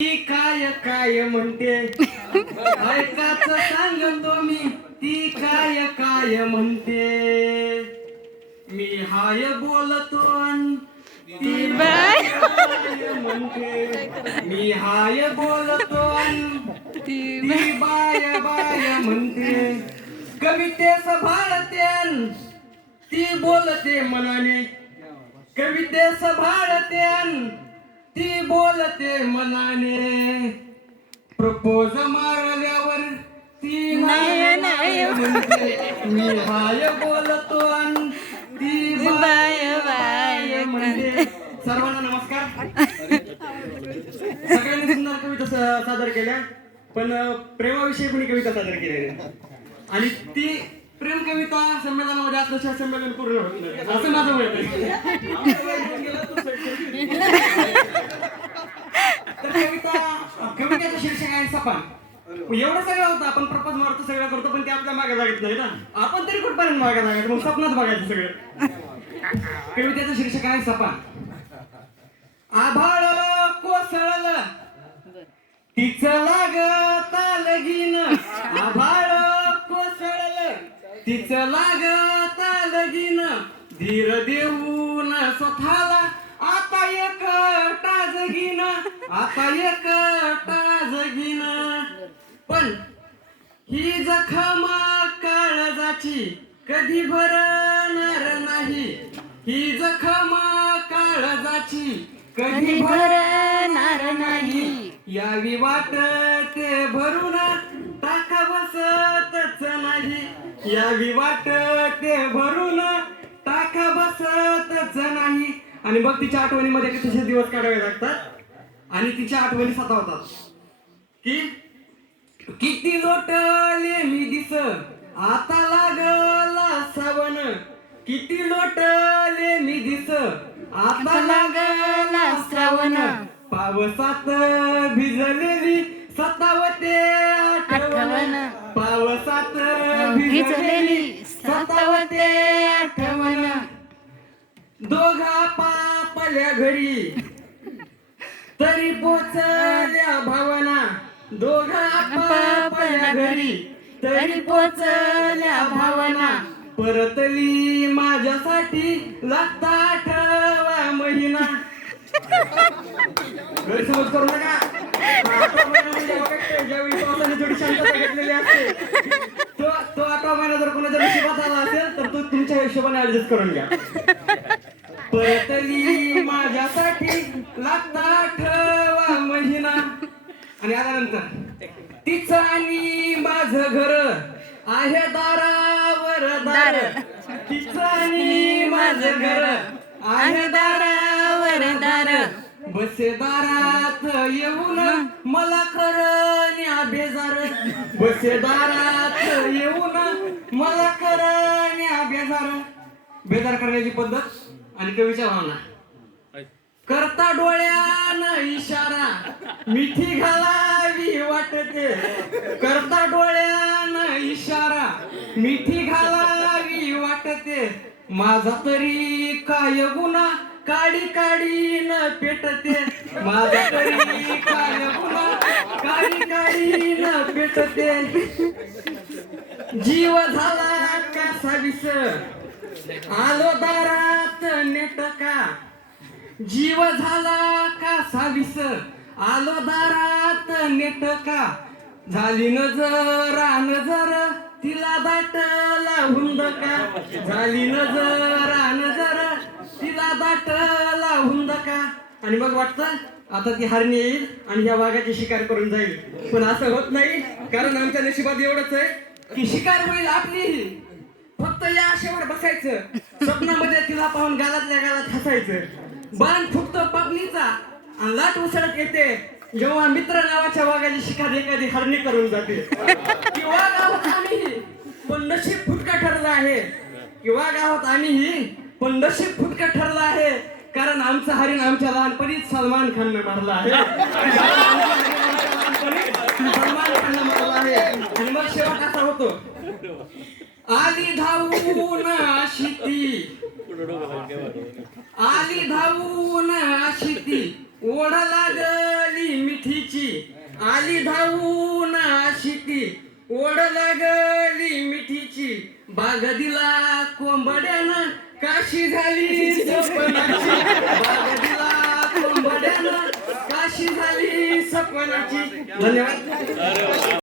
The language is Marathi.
ती काय काय म्हणते? ऐकाच सांगतो मी ती काय काय म्हणते? मी हाय बोलतो ती बाय. म्हणते? मी हाय बोलतो ती बाय. बाय म्हणते. कवितेस भाळतेन ती बोलते मनाने. कवितेस भाळतेन ती बोलते मनाने. प्रपोज मारल्यावर ती नाही मी हाय बोलतो ती बाय बाय म्हणते सर्वांना नमस्कार. सगळ्यांनी सुंदर कविता सादर केल्या पण प्रेमाविषयी कोणी कविता सादर केलेली नाही. आणि ती प्रेम कविता संमेलनामध्ये असल्याशिवाय संमेलन पूर्ण होत नाही. असं माझं आहे. तर कविता कवितेचं शीर्षक आहे सपान एवढं सगळं होतं आपण प्रपोज मारतो सगळं करतो पण ते आपल्या मागे लागत नाही ना. आपण तरी कुठपर्यंत मागे लागायचं मग स्वप्नात बघायचं सगळं. कवितेचं शीर्षक आहे सपान आभाळ कोसळलं. तिचं लागत लगीन आभाळ तिचं लागत लगीन धीर देऊन स्वतःला. आता एक जगीन आता एक जगीन पण ही जखम काळजाची कधी भरणार नाही. ही जखम काळजाची कधी भरणार नाही. यावी वाट ते भरून टाका बसतच नाही. यावी वाट ते भरून. टाका बसतच नाही आणि मग तिच्या आठवणीमध्ये कसे दिवस काढावे लागतात. आणि तिच्या आठवणी सतावतात की? किती लोटले मी दिस. आता लागला सावन. किती लोटले मी दिस. आता लागला श्रावण. पावसात भिजलेली सतावते आठवण. पावसात भिजलेली सतावते आठवण. दोघा पापल्या घरी. तरी पोचल्या भावना. दोघा पापल्या घरी. तरी पोचल्या भावना. परतली माझ्यासाठी लागता आठवा महिना. गैरसमज करू नका. ज्यावेळी पावसाने थोडी शांतता घेतलेली असते. जर कोणाच्या नशिबात आला असेल तर तो तुमच्या हिशोबाने ऍडजस्ट करून घ्या. परतली माझ्यासाठी लागता आठवा महिना. आणि आल्यानंतर तिचं आणि माझं घर आहे दारावर दार. तिचं आणि माझं घर आहे दारावर दार. बसे दारात येऊन मला करण्या बेजार. बसे दारात येऊन मला करण्या बेजार बेजार करण्याची पद्धत आणि कवीच्या भावना. करता डोळ्यानं इशारा. मिठी घालावी वाटते. करता डोळ्यानं इशारा. मिठी घालावी वाटते. माझा तरी काय गुन्हा? काडी काडी न पेटते. माझा तरी काय गुन्हा काडी काडी न पेटते. जीव झाला का विस आलो दारात नेटका जीव झाला का साविस? आलो दारात नेटका झाली नजर नजर तिला दाटला हुंदका झाली न नजर तिला दाटला हुंदका आणि मग वाटतं आता ती हरणी येईल आणि ह्या वाघाची शिकार करून जाईल. पण असं होत नाही कारण आमच्या नशिबात एवढंच आहे की शिकार होईल आपली. फक्त या आशेवर बसायचं. स्वप्नामध्ये तिला पाहून गालातल्या गालात हसायचं. बाण फुकतो पत्नीचा आणि लाट उसळत येते. जेव्हा मित्र नावाच्या वाघाची शिकार एखादी हरणी करून जाते. किंवा आहोत आम्ही पण नशीब फुटका ठरलं आहे. किंवा गावात आम्हीही पण नशीब फुटका ठरलं आहे. कारण आमचा हरिण आमच्या लहानपणीच सलमान खाननं मारला आहे. सलमान खाननं मारला आहे. आणि मग शेवट असा होतो? आली धावून अशी ती आली धावून अशी ती ओढ लागली मिठीची. आली धावून अशी ती ओढ लागली मिठीची. बाग दिला कोंबड्यानं काशी झाली सपनाची. काशी झाली सपनाची. धन्यवाद.